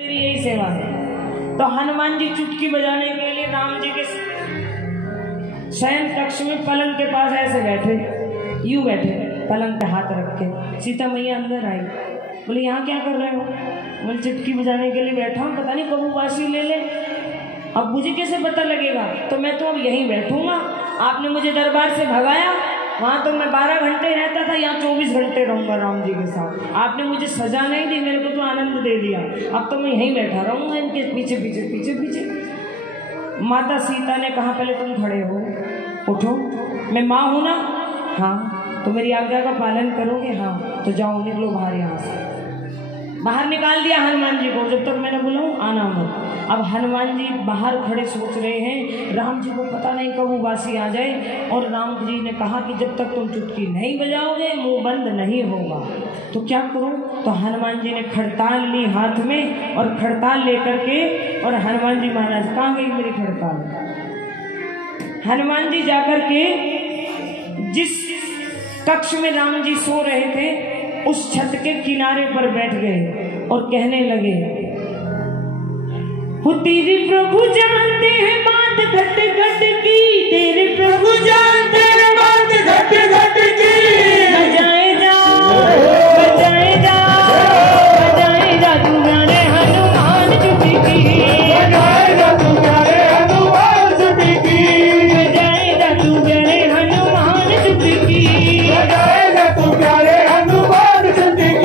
तेरी यही सेवा है। तो हनुमान जी चुटकी बजाने के लिए राम जी के शयन कक्ष में पलंग के पास ऐसे बैठे, यूं बैठे पलंग पे हाथ रख के। सीता मैया अंदर आई, बोले यहाँ क्या कर रहे हो? बोले चुटकी बजाने के लिए बैठा हूँ, पता नहीं कब उबासी ले ले, अब मुझे कैसे पता लगेगा? तो मैं तो अब यहीं बैठूंगा। आपने मुझे दरबार से भगाया, वहाँ तो मैं 12 घंटे रहता था, यहाँ 24 घंटे रहूंगा राम जी के साथ। आपने मुझे सजा नहीं दी, मेरे को तो आनंद दे दिया, अब तो मैं यहीं बैठा रहूंगा इनके पीछे पीछे पीछे पीछे। माता सीता ने कहा पहले तुम खड़े हो, उठो, मैं माँ हूं ना? हाँ। तो मेरी आज्ञा का पालन करोगे? हाँ। तो जाओ निकलो बाहर, यहाँ से बाहर निकाल दिया हनुमान जी को। जब तक मैंने बोला हूँ आना मत। अब हनुमान जी बाहर खड़े सोच रहे हैं राम जी को पता नहीं कब उबासी आ जाए, और राम जी ने कहा कि जब तक तुम चुटकी नहीं बजाओगे मुंह बंद नहीं होगा। तो क्या करूं? तो हनुमान जी ने खड़ताल ली हाथ में, और खड़ताल लेकर के, और हनुमान जी महाराज कहाँ गई मेरी खड़ताल? हनुमान जी जाकर के जिस कक्ष में राम जी सो रहे थे उस छत के किनारे पर बैठ गए और कहने लगे, वो तेरे प्रभु जानते हैं बात घट घट की, तेरे प्रभु जानते हैं बात घट घट की। बजाए जा बजाए जा बजाए जा तुम्हारे हनुमान चुटकी, बजाए जा तुम्हारे हनुमान चुटकी, बजाए जा तुम्हारे हनुमान चुटकी, बजाए जा तुम्हारे हनुमान चुटकी।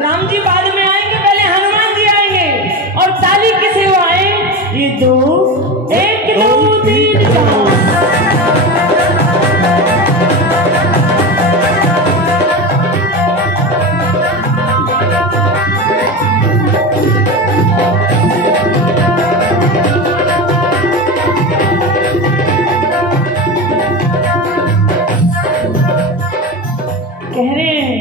राम जी बाद में आएंगे, पहले हनुमान जी आएंगे, और ताली किसे वो आए? ये दो, एक दो तीन चार। कह रहे हैं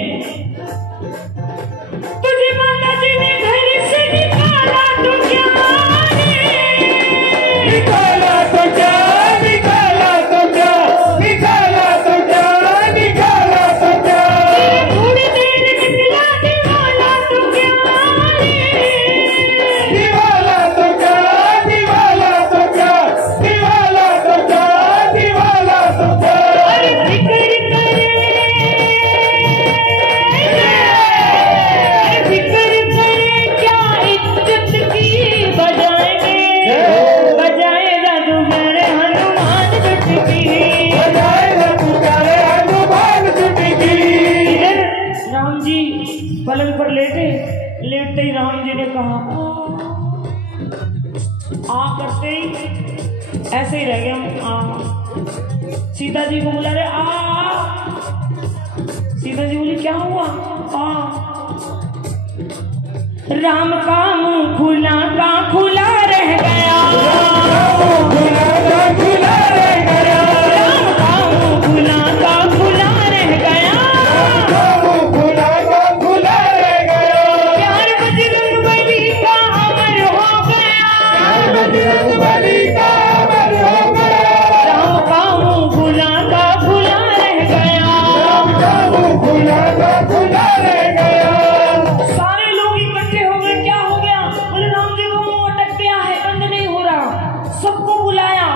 पलंग पर लेटे ही राम जी ने कहा आ करते ही ऐसे ही रह गया। सीता जी को बुला रहे आ। सीता जी बोली क्या हुआ? आ। राम का मुंह खुला का खुला रह गया, राम का मुंह खुला का खुला रह गया। सारे लोग इकट्ठे हो गए, क्या हो गया? बोले राम जी को मुंह अटक गया है, बंद नहीं हो रहा। सबको बुलाया,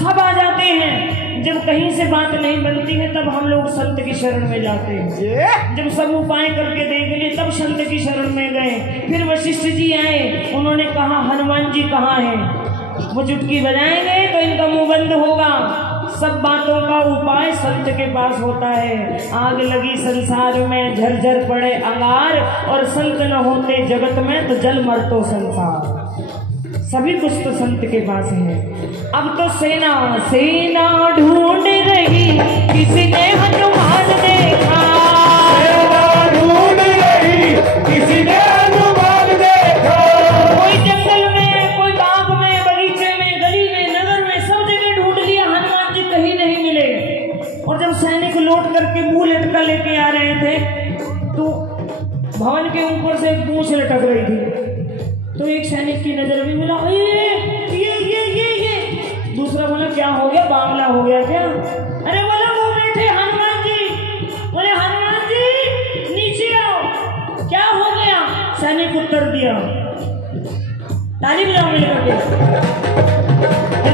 सब आ जाते हैं। जब कहीं से बात नहीं बनती है तब हम लोग संत की शरण में जाते हैं। जब सब उपाय करके देख लिए तब संत की शरण में गए। फिर वशिष्ठ जी आए, उन्होंने कहा हनुमान जी कहाँ हैं? वो चुटकी बजाएंगे तो इनका मुंह बंद होगा। सब बातों का उपाय संत के पास होता है। आग लगी संसार में झरझर पड़े अंगार, और संत न होते जगत में तो जल मरतो संसार। सभी कुछ तो संत के पास है। अब तो सेना सेना ढूंढ रही, किसी ने हनुमान देखा। सेना ढूंढ रही, किसी ने हनुमान देखा। कोई जंगल में, कोई बाग में, बगीचे में, गली में, नगर में, सब जगह ढूंढ लिया, हनुमान जी कहीं नहीं मिले। और जब सैनिक लौट करके मुंह लटका लेके आ रहे थे तो भवन के ऊपर से पूंछ लटक रही थी। तो एक सैनिक की नजर में मिला, ये दूसरा बोला क्या हो गया, बावला हो गया क्या? अरे बोला वो बैठे हनुमान जी। बोले हनुमान जी नीचे आओ, क्या हो गया? सैनिक उत्तर दिया, ताली बजाओ मिलकर के,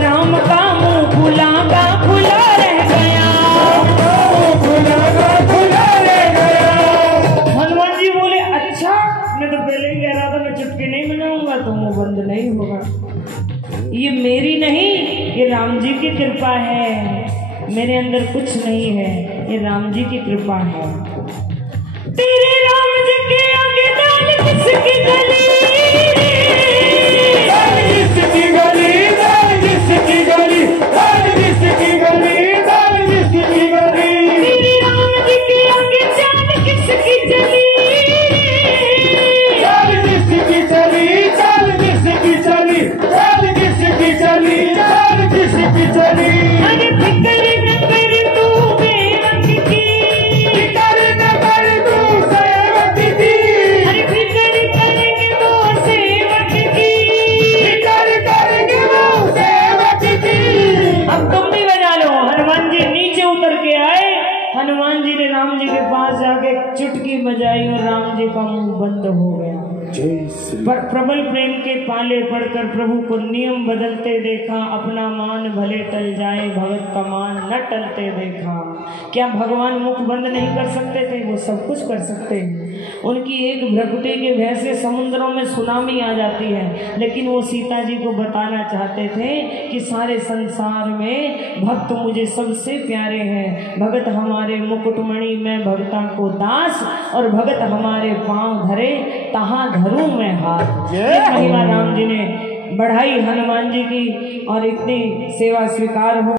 राम का मुंह खुला का खुला रह गया, खुला रह गया। हनुमान जी बोले अच्छा, मैं तो पहले ही कह रहा था मैं चुटकी नहीं बजाऊंगा तो मुंह बंद नहीं होगा। ये मेरी नहीं, ये राम जी की कृपा है, मेरे अंदर कुछ नहीं है, ये राम जी की कृपा है। तेरे राम जी के आगे दाल किसकी गली, दाल जिसकी गली, दाल जिसकी गली, दाल जिसकी गली, दाल जिसकी गली। तेरे राम जी के आगे चांद किसकी चली, चाल जिसकी चली, चाल जिसकी चली, चाल जिसकी चली, चाल जिसकी चली। अरे फिकर न कर तू बेवक की, फिकर न कर तू सेवक की, अरे फिकर करेंगे वो सेवक की, फिकर करेंगे वो सेवक की। अब तुम भी बजा लो। हनुमान जी नीचे उतर के आए, हनुमान जी ने राम जी के पास जाके चुटकी बजाई और राम जी का मुंह बंद हो गया। पर प्रबल प्रेम के पाले पड़कर प्रभु को नियम बदलते देखा, अपना मान भले टल जाए भगत का मान न टलते देखा। क्या भगवान मुख बंद नहीं कर सकते थे? वो सब कुछ कर सकते हैं। उनकी एक भ्रकुटी के भय से समुद्रों में सुनामी आ जाती है, लेकिन वो सीता जी को बताना चाहते थे कि सारे संसार में भक्त मुझे सबसे प्यारे हैं। भगत हमारे मुकुटमणि में भगता को दास, और भगत हमारे पांव धरे तहाँ धरूं मैं हाथ। ये महिमा राम जी ने बढ़ाई हनुमान जी की, और इतनी सेवा स्वीकार हो